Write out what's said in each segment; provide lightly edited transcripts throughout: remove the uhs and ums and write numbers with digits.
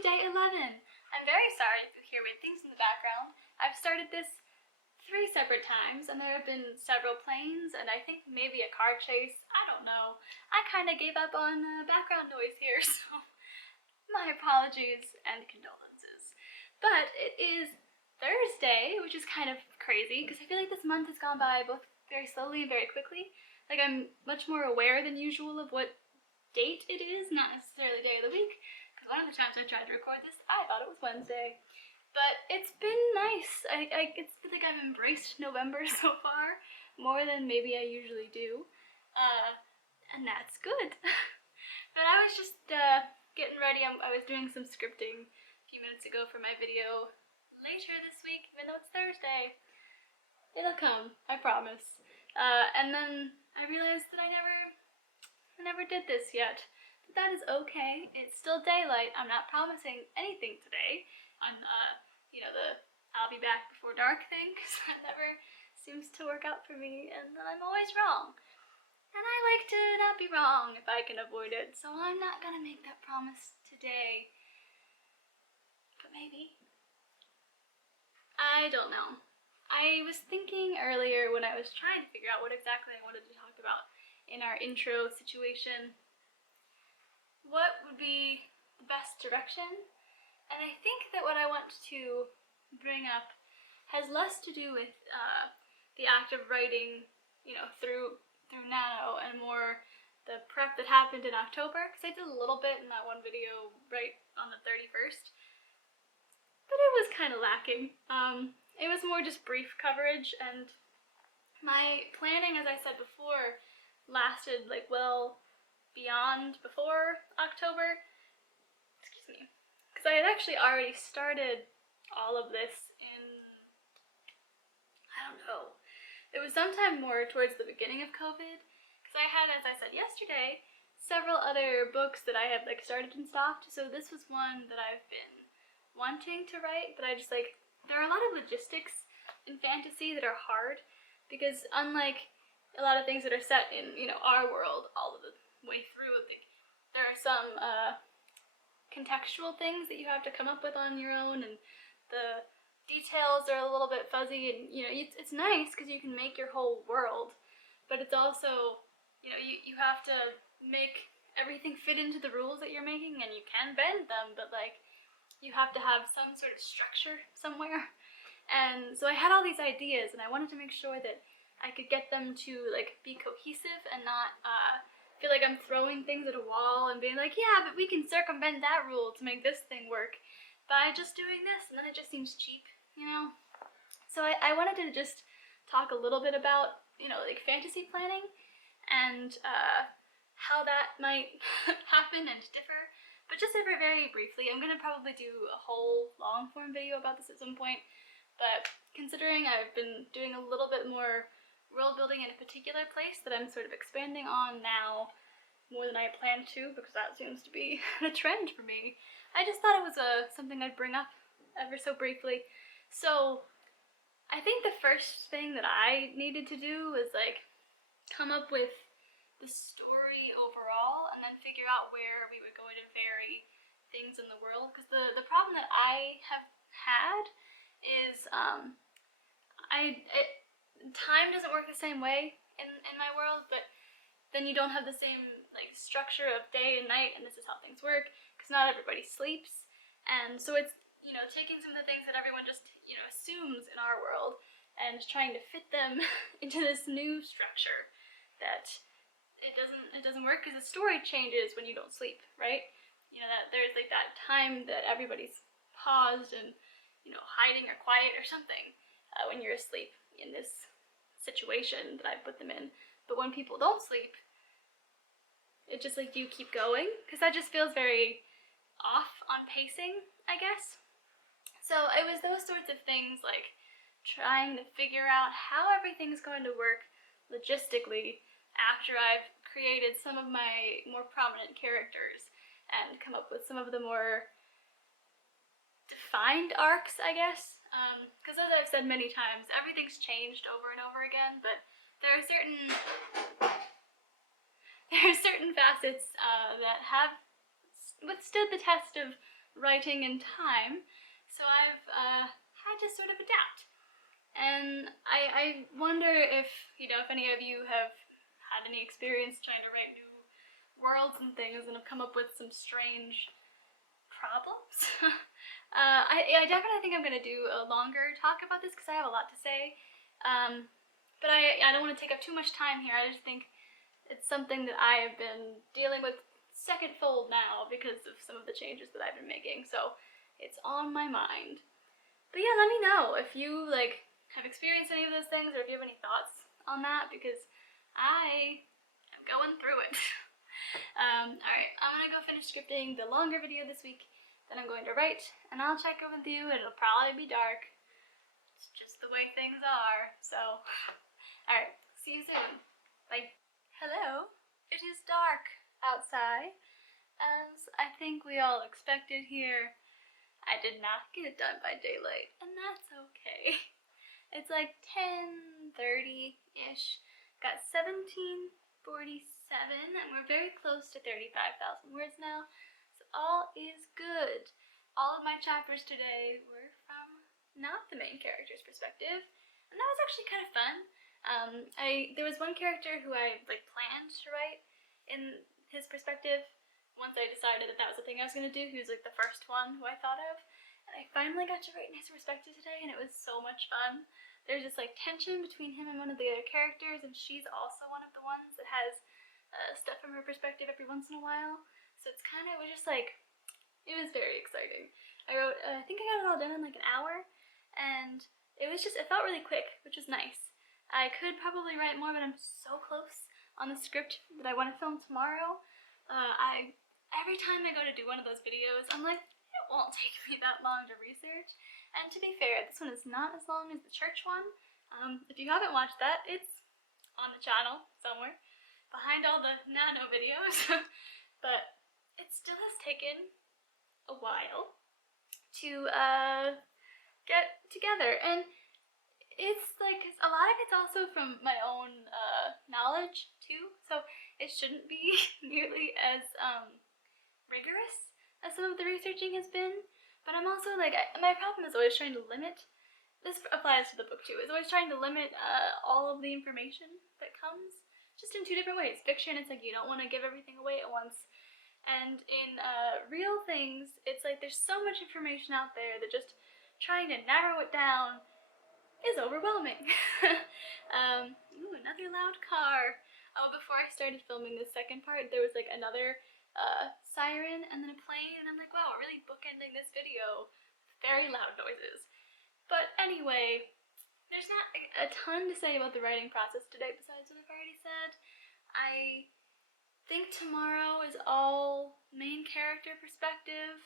Happy day 11! I'm very sorry if you hear weird things in the background. I've started this 3 separate times, and there have been several planes, and I think maybe a car chase. I don't know. I kind of gave up on background noise here, so my apologies and condolences. But it is Thursday, which is kind of crazy, because I feel like this month has gone by both very slowly and very quickly. Like, I'm much more aware than usual of what date it is, not necessarily day of the week. Because one of the times I tried to record this, I thought it was Wednesday. But it's been nice. I feel like I've embraced November so far, more than maybe I usually do. And that's good. But I was just getting ready. I was doing some scripting a few minutes ago for my video later this week, even though it's Thursday. It'll come, I promise. And then I realized that I never did this yet. But that is okay. It's still daylight. I'm not promising anything today on the I'll be back before dark thing, because that never seems to work out for me, and then I'm always wrong. And I like to not be wrong if I can avoid it, so I'm not gonna make that promise today. But maybe. I don't know. I was thinking earlier when I was trying to figure out what exactly I wanted to talk about in our intro situation, what would be the best direction? And I think that what I want to bring up has less to do with the act of writing, through Nano, and more the prep that happened in October, because I did a little bit in that one video right on the 31st, but it was kind of lacking. It was more just brief coverage, and my planning, as I said before, lasted well beyond before October. Excuse me. Because I had actually already started all of this in, I don't know, it was sometime more towards the beginning of COVID, because I had, as I said yesterday, several other books that I had started and stopped, so this was one that I've been wanting to write, but I just there are a lot of logistics in fantasy that are hard, because unlike a lot of things that are set in, our world all of the way through, there are some, contextual things that you have to come up with on your own, and the details are a little bit fuzzy, and it's nice because you can make your whole world, but it's also you have to make everything fit into the rules that you're making, and you can bend them, but you have to have some sort of structure somewhere. And so I had all these ideas, and I wanted to make sure that I could get them to be cohesive and not feel like I'm throwing things at a wall and being like, yeah, but we can circumvent that rule to make this thing work by just doing this, and then it just seems cheap, So I wanted to just talk a little bit about, fantasy planning and how that might happen and differ, but just very, very briefly. I'm going to probably do a whole long-form video about this at some point, but considering I've been doing a little bit more world building in a particular place that I'm sort of expanding on now more than I planned to, because that seems to be the trend for me, I just thought it was something I'd bring up ever so briefly. So I think the first thing that I needed to do was come up with the story overall, and then figure out where we were going to vary things in the world, because the problem that I have had is time doesn't work the same way in my world, but then you don't have the same structure of day and night, and this is how things work, because not everybody sleeps, and so it's taking some of the things that everyone just assumes in our world and trying to fit them into this new structure that it doesn't work, because the story changes when you don't sleep, right? That there's that time that everybody's paused and hiding or quiet or something when you're asleep in this situation that I put them in. But when people don't sleep, it just do you keep going? Because that just feels very off on pacing, I guess. So it was those sorts of things, trying to figure out how everything's going to work logistically after I've created some of my more prominent characters and come up with some of the more defined arcs, I guess. Because as I've said many times, everything's changed over and over again, but there are certain facets that have withstood the test of writing in time, so I've had to sort of adapt. And I wonder if, if any of you have had any experience trying to write new worlds and things and have come up with some strange problems. I definitely think I'm going to do a longer talk about this because I have a lot to say. But I don't want to take up too much time here. I just think it's something that I have been dealing with second-fold now because of some of the changes that I've been making. So it's on my mind. But yeah, let me know if you have experienced any of those things or if you have any thoughts on that, because I am going through it. Alright, I'm gonna go finish scripting the longer video this week that I'm going to write, and I'll check in with you, and it'll probably be dark. It's just the way things are, so... Alright, see you soon. Bye. Hello. It is dark outside, as I think we all expected here. I did not get it done by daylight, and that's okay. It's like 10:30-ish. Got 1747, and we're very close to 35,000 words now, so all is good. All of my chapters today were from not the main character's perspective, and that was actually kind of fun. There was one character who I planned to write in his perspective once I decided that that was the thing I was going to do. He was the first one who I thought of, and I finally got to write in his perspective today, and it was so much fun. There's just tension between him and one of the other characters, and she's also one of the ones that has stuff from her perspective every once in a while. So it was just it was very exciting. I wrote, I think I got it all done in an hour, and it felt really quick, which was nice. I could probably write more, but I'm so close on the script that I want to film tomorrow. Every time I go to do one of those videos, I'm like, it won't take me that long to research. And to be fair, this one is not as long as the church one. If you haven't watched that, it's on the channel somewhere, behind all the Nano videos. But it still has taken a while to get together. And it's a lot of it's also from my own knowledge too, so it shouldn't be nearly as rigorous as some of the researching has been. But I'm also my problem is always trying to limit, this applies to the book too, is always trying to limit all of the information that comes, just in two different ways. Fiction, it's you don't want to give everything away at once, and in real things, it's there's so much information out there that just trying to narrow it down is overwhelming. Ooh, another loud car. Oh, before I started filming this second part, there was another siren and then a plane, and I'm like, wow, we're really bookending this video. Very loud noises. But anyway, there's not a ton to say about the writing process today besides what I've already said. I think tomorrow is all main character perspective.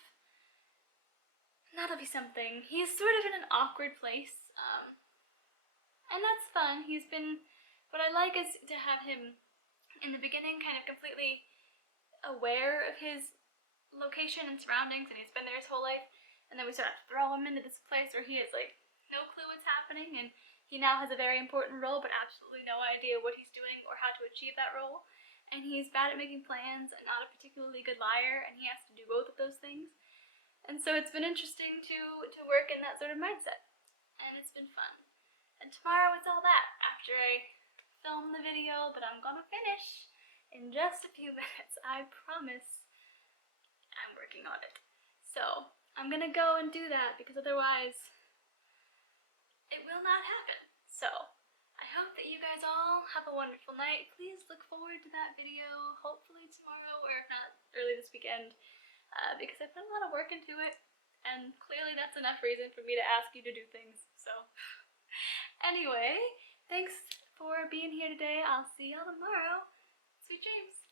And that'll be something. He's sort of in an awkward place, and that's fun. What I like is to have him in the beginning kind of completely aware of his location and surroundings, and he's been there his whole life, and then we sort of throw him into this place where he has no clue what's happening, and he now has a very important role but absolutely no idea what he's doing or how to achieve that role, and he's bad at making plans and not a particularly good liar, and he has to do both of those things. And so it's been interesting to work in that sort of mindset, and it's been fun. And tomorrow it's all that, after I film the video that I'm gonna finish in just a few minutes. I promise I'm working on it. So I'm gonna go and do that, because otherwise it will not happen. So I hope that you guys all have a wonderful night. Please look forward to that video, hopefully tomorrow, or if not, early this weekend, because I put a lot of work into it, and clearly that's enough reason for me to ask you to do things. So anyway, thanks for being here today. I'll see y'all tomorrow. Sweet dreams.